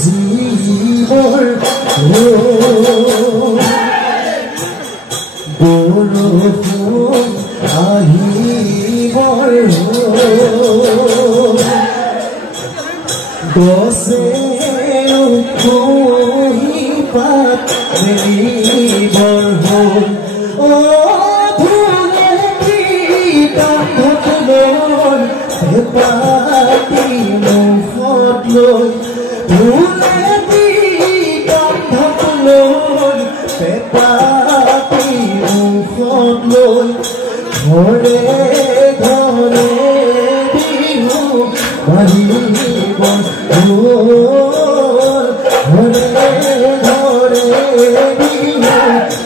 জীবৰ বৰষুণ আহিবৰ গছে খহি পাত মেলিবৰ হ'ল ফুলে কান্ধলৈ পাতি মুখত লৈ ফুলে কান্ধলৈ পাতি মুখত লৈ ঘৰে ঘৰে বিহু মাৰিব ঘৰে ঘৰে বিহু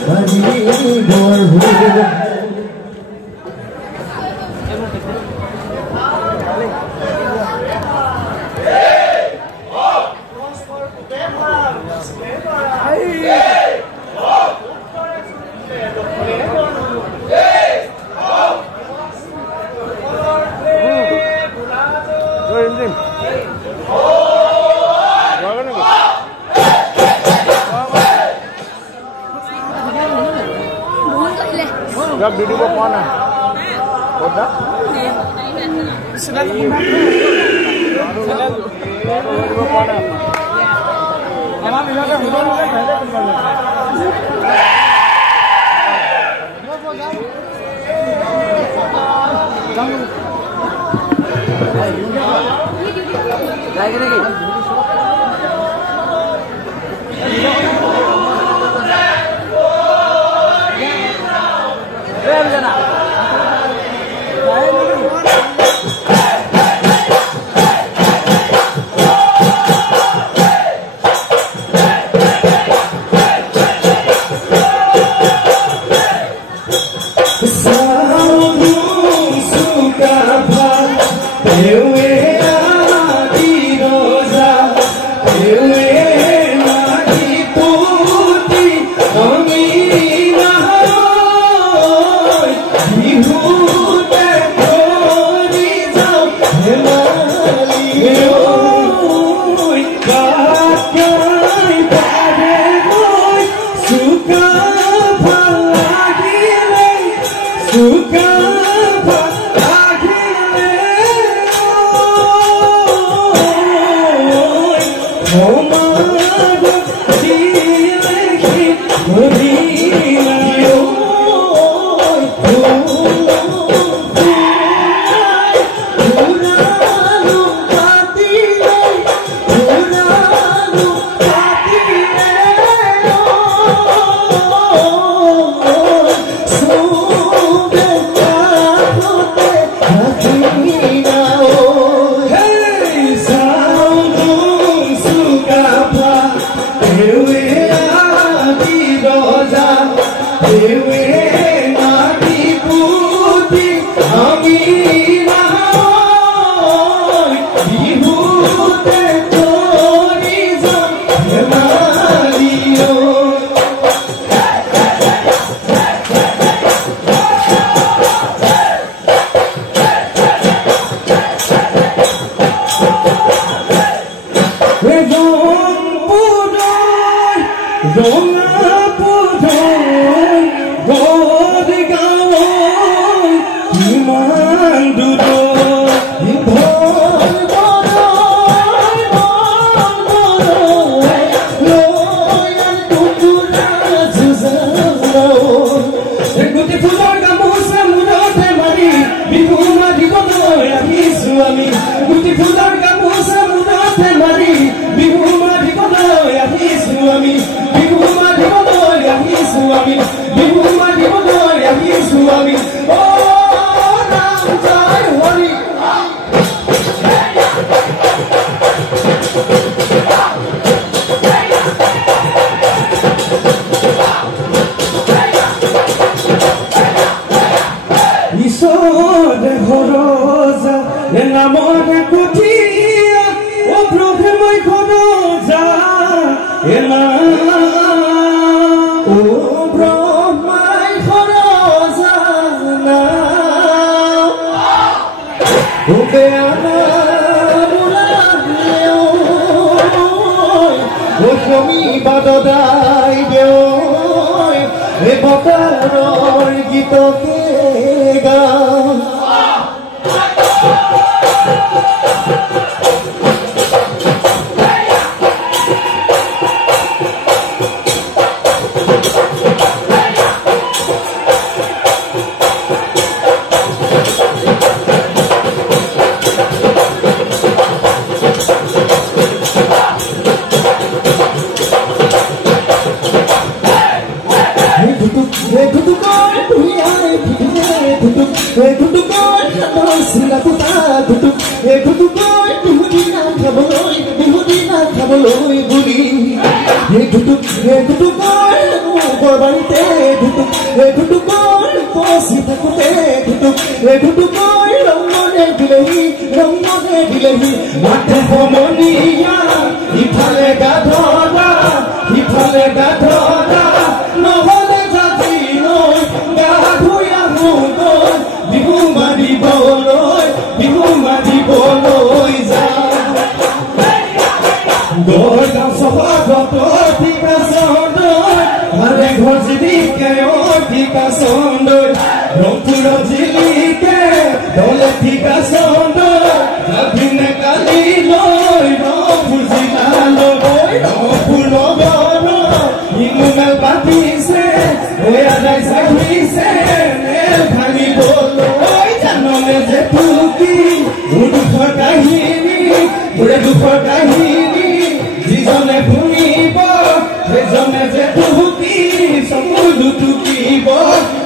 মাৰিবৰ Grab video ko pa na. Koda? Sila ko pa. Video pa na. Ema bila ka video na pehले कर लो. जाएगी नहीं O que ama, বাদদাই দেই এ বতাৰৰ গীতকে গাওঁ মাঠে সমনীয়া ইফালে গাধৰা ইফালে গাধৰা নহলে জাতি নৈ গা ধুই আহোঁ গৈ বিহু মাৰিবলৈ যাওঁ গড়গাঁও চহৰৰ ঠিকা চন্দৈ ভালে ঘৰ জিলিকে ঠিকা চন্দৈ ৰংপুৰৰ জিলিকে দলে ঠিকা চন্দৈ যাবিনে কালি লৈ ৰংপুৰ জিলালৈ ৰংপুৰ নগৰ ইমুনাল পাতিছে আদাই চাহিছে নেল ভাঙিবলৈ জাননে যে টুকি মোৰ দুখৰ কাহিনী মোৰে দুখৰ কাহিনী যিজনে শুনিব সেইজনে যে টুকি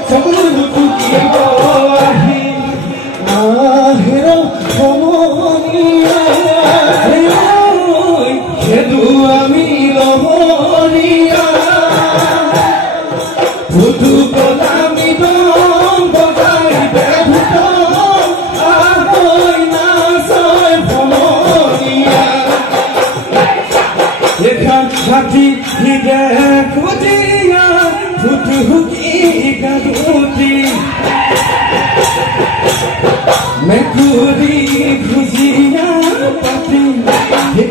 চকুলো টুকিব আহি আহেৰ সমনীয়া সেইটো আমি লহৰীয়া ফুটু কলামি দম বজাই বেভূত আহৈ নাচয় ভমৰীয়া এখন হাতী হিগে খুটিয়া ফুটু হুকি গাদুতি মেকুৰী খুজিয়া পাতি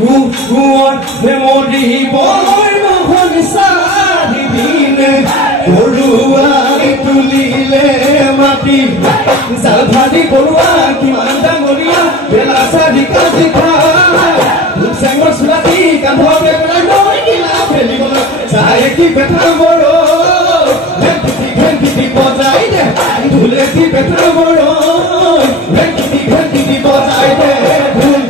গুৱাত মেমৰিবই নহ'ল চাৰিদিনে বৰুৱাই তুলিলে মাটি জাল ভাদি বৰুৱা কিমান ডাঙৰীয়া বেলা চাৰি কাজি খাই চেঙৰ চুলাটি কান্ধতে পেলাই নৈ কিলা ফেলিবলৈ চাই কি বেঠা বৰ ভেন্টি বজাই দে ঢোলেটি বেঠা বৰ ভেন্টি বজাই দে ঢোল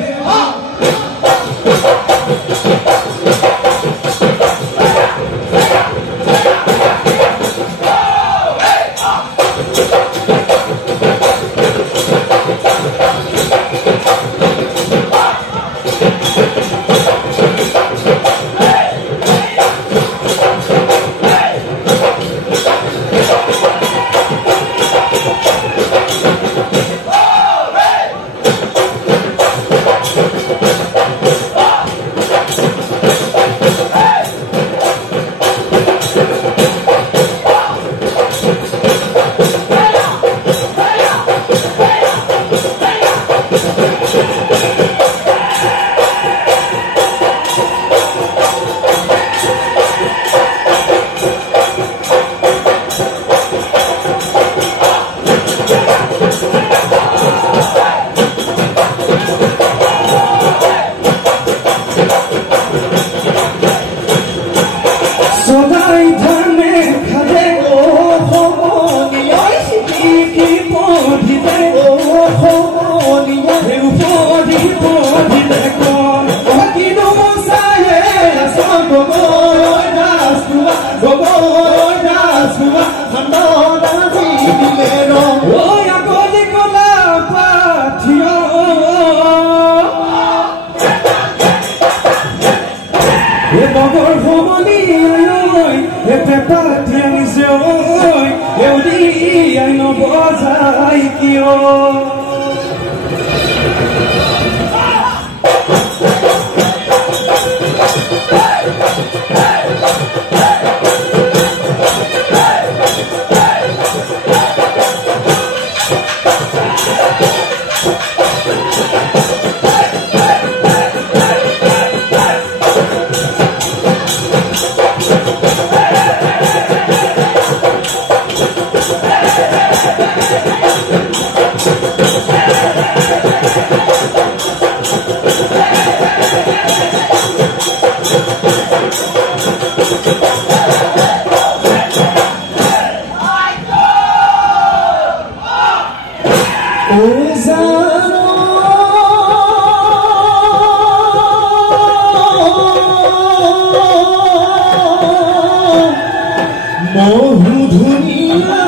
মহু ধুনীয়া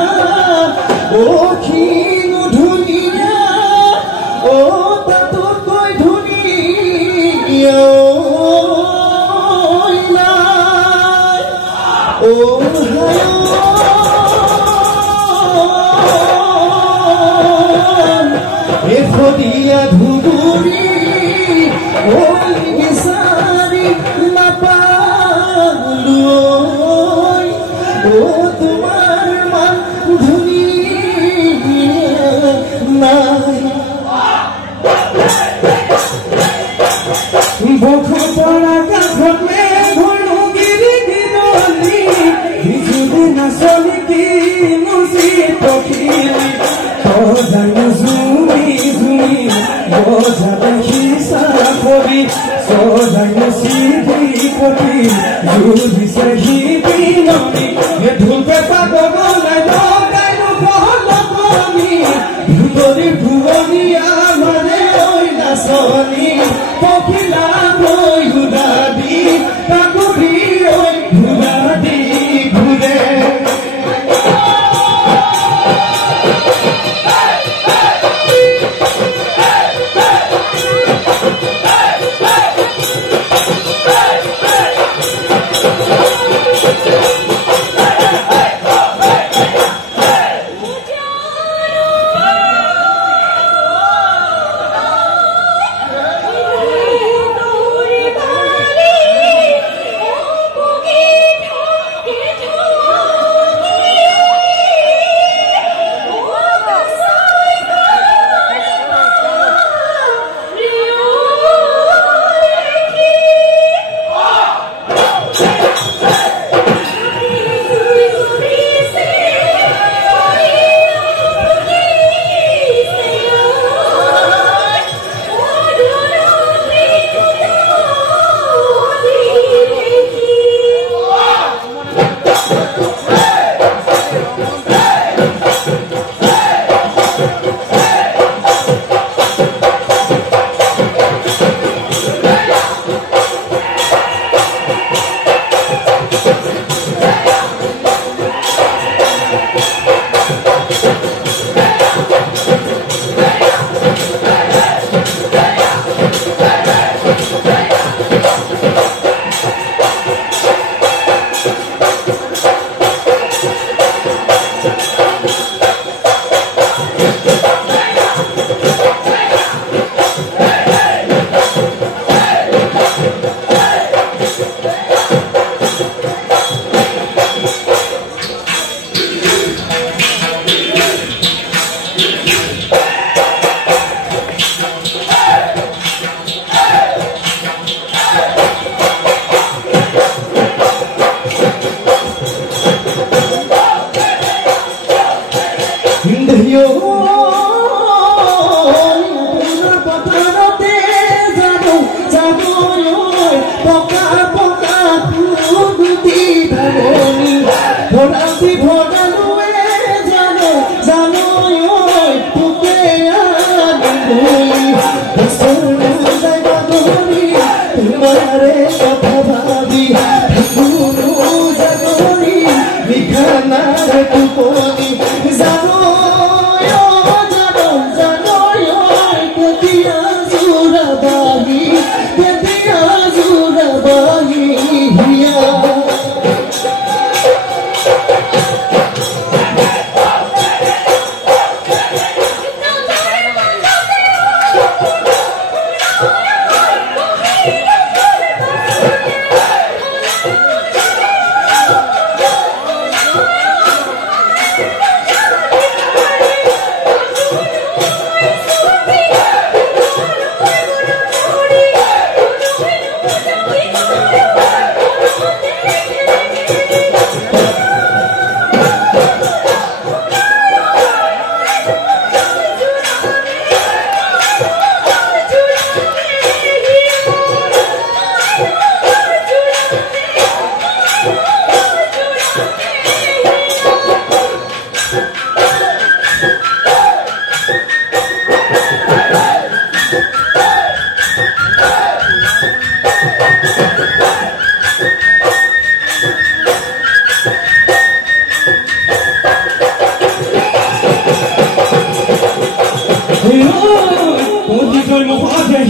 ও কিনো ধুনীয়া ও তাতকৈ ধুনীয়া ও এফদিয়া ধুবুৰী ঐ বিচাৰি নাপালো ও তোমাৰ মান ধুনীয়া নাই বখু পৰা কাষতে ঘূৰো গিৰি গিৰলি বিজুলি নাচলি কিনো চি পখিলি সজানো জুমি জুমি বজালে খিচা কৰি সজানো চিধি পতি জুলিছে শিপিননি ঢোল পেঁপা গগনাই লগাইনো কলকনি ভুৱনী ভুৱনীয়া মানে ঐ নাচনি পখিলা লৈ উদাদি কাকুৰি ঐ উদাদি ঘূৰে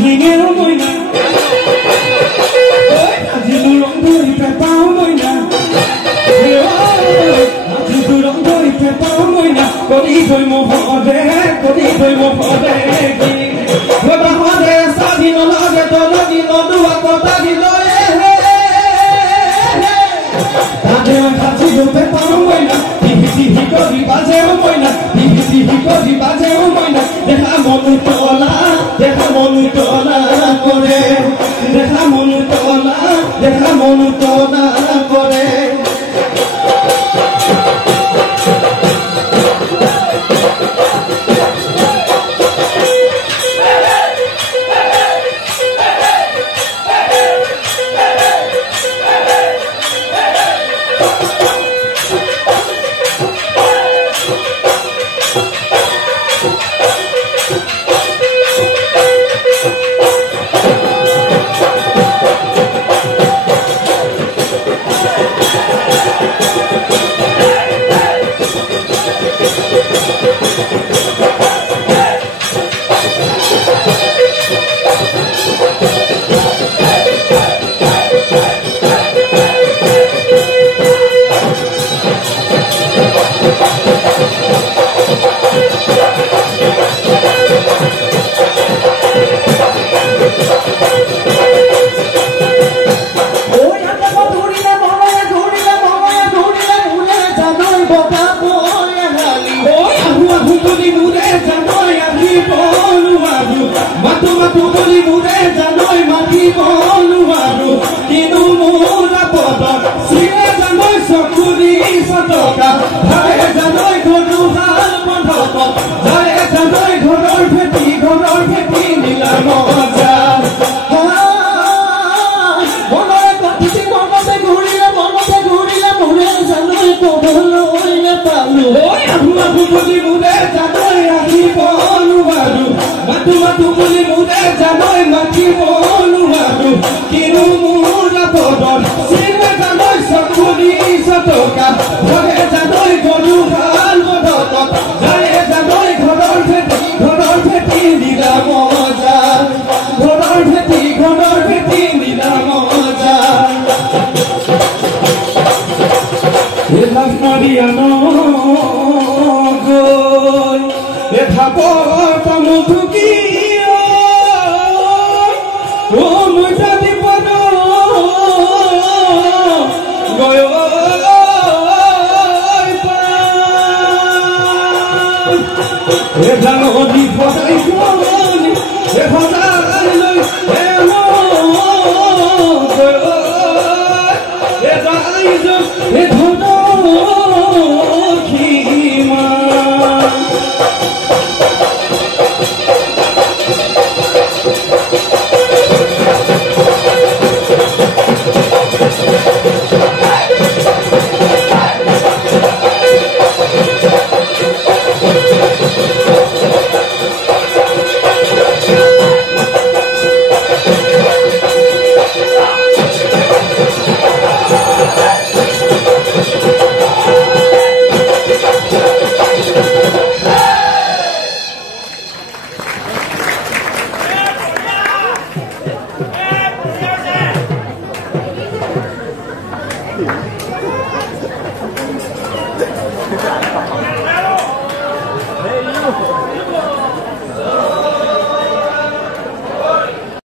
Dinheiro moina Ajidu rong doi pepao moina Ajidu rong doi pepao moina Kodi doi mo hode Weba hode sadi no lage to lagi no dua kota di loe Tade wa ajidu pepao moina Tihi kodi baje moina Tihi kodi baje moina Deha monu tola করে দেখা মনু তোলা করে